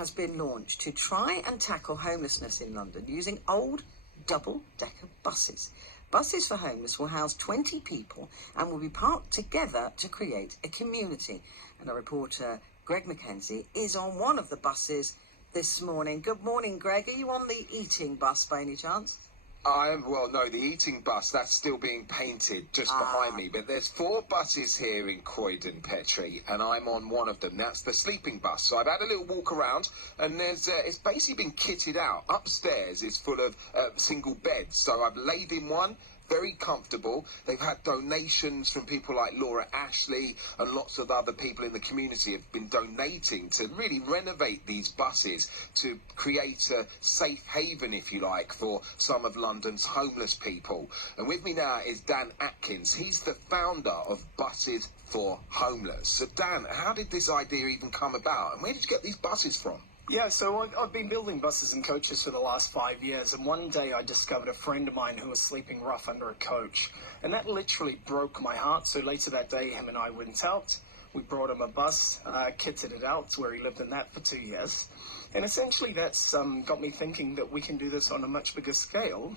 has been launched to try and tackle homelessness in London using old double-decker buses. Buses for Homeless will house 20 people and will be parked together to create a community. And our reporter, Greg Mackenzie, is on one of the buses this morning. Good morning, Greg. Are you on the eating bus by any chance? No, the eating bus, that's still being painted just behind me. But there's 4 buses here in Croydon, Petrie, and I'm on one of them. That's the sleeping bus. So I've had a little walk around, and it's basically been kitted out. Upstairs is full of single beds. So I've laid in one. Very comfortable. They've had donations from people like Laura Ashley, and lots of other people in the community have been donating to really renovate these buses to create a safe haven, if you like, for some of London's homeless people. And with me now is Dan Atkins. He's the founder of Buses for Homeless. So Dan, how did this idea even come about, and where did you get these buses from? Yeah, so I've been building buses and coaches for the last 5 years, and one day I discovered a friend of mine who was sleeping rough under a coach, and that literally broke my heart. So later that day, him and I went out. We brought him a bus, kitted it out, where he lived in that for 2 years, and essentially that's got me thinking that we can do this on a much bigger scale,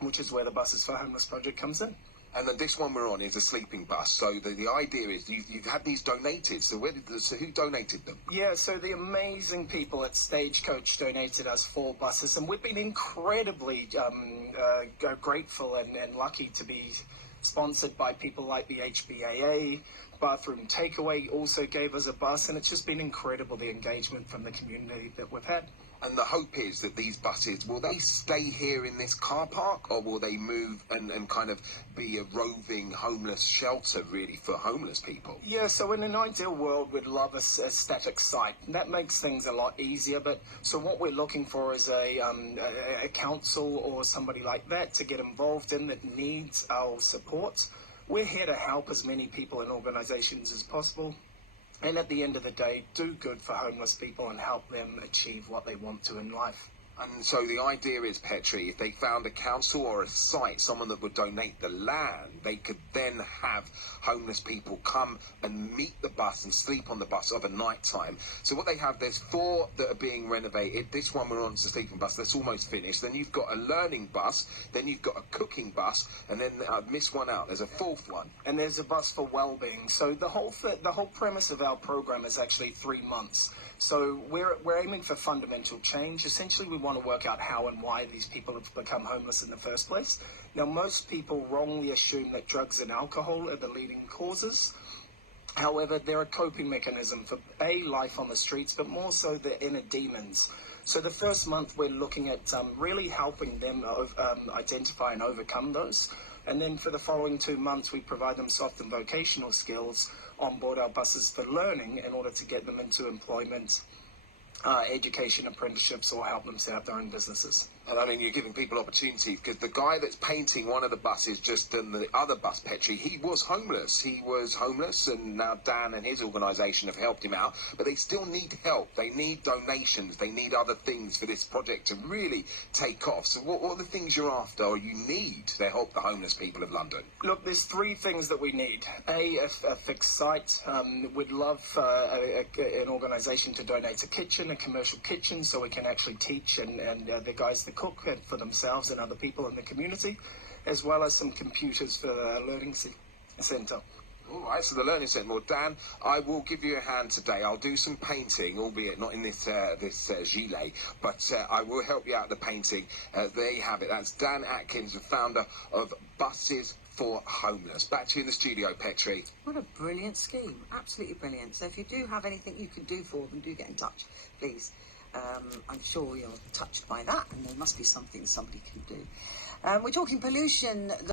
which is where the Buses for Homeless project comes in. And then this one we're on is a sleeping bus. So the idea is you've had these donated. So who donated them? Yeah, so the amazing people at Stagecoach donated us 4 buses, and we've been incredibly grateful and lucky to be sponsored by people like the HBAA. Bathroom Takeaway also gave us a bus, and it's just been incredible, the engagement from the community that we've had. And the hope is that these buses, will they stay here in this car park, or will they move and kind of be a roving homeless shelter, really, for homeless people? Yeah, so in an ideal world, we'd love a static site. That makes things a lot easier, but so what we're looking for is a council or somebody like that to get involved in that needs our support. We're here to help as many people and organisations as possible, and at the end of the day, do good for homeless people and help them achieve what they want to in life. And so the idea is, Petrie, if they found a council or a site, someone that would donate the land, they could then have homeless people come and meet the bus and sleep on the bus over night time. So what they have, there's 4 that are being renovated. This one we're on is the sleeping bus, that's almost finished. Then you've got a learning bus, then you've got a cooking bus, and then I've missed one out. There's a 4th one. And there's a bus for well-being. So the whole premise of our program is actually 3 months. So we're aiming for fundamental change. Essentially, we want to work out how and why these people have become homeless in the first place. Now, most people wrongly assume that drugs and alcohol are the leading causes. However, they're a coping mechanism for life on the streets, but more so the inner demons. So the first month, we're looking at really helping them identify and overcome those. And then for the following 2 months, we provide them soft and vocational skills on board our buses for learning in order to get them into employment, education, apprenticeships, or help them set up their own businesses. And I mean, you're giving people opportunity, because the guy that's painting one of the buses just in the other bus, Petrie, he was homeless, and now Dan and his organisation have helped him out, but they still need help. They need donations, they need other things for this project to really take off. So what are the things you're after, or you need to help the homeless people of London? Look, there's 3 things that we need. A fixed site. We'd love an organisation to donate a kitchen, a commercial kitchen, so we can actually teach and the guys that cook for themselves and other people in the community, as well as some computers for the learning centre. All right, so the learning centre. Well, Dan, I will give you a hand today. I'll do some painting, albeit not in this gilet, but I will help you out with the painting. There you have it. That's Dan Atkins, the founder of Buses for Homeless. Back to you in the studio, Petrie. What a brilliant scheme. Absolutely brilliant. So if you do have anything you can do for them, do get in touch, please. I'm sure you're touched by that, and there must be something somebody can do. We're talking pollution.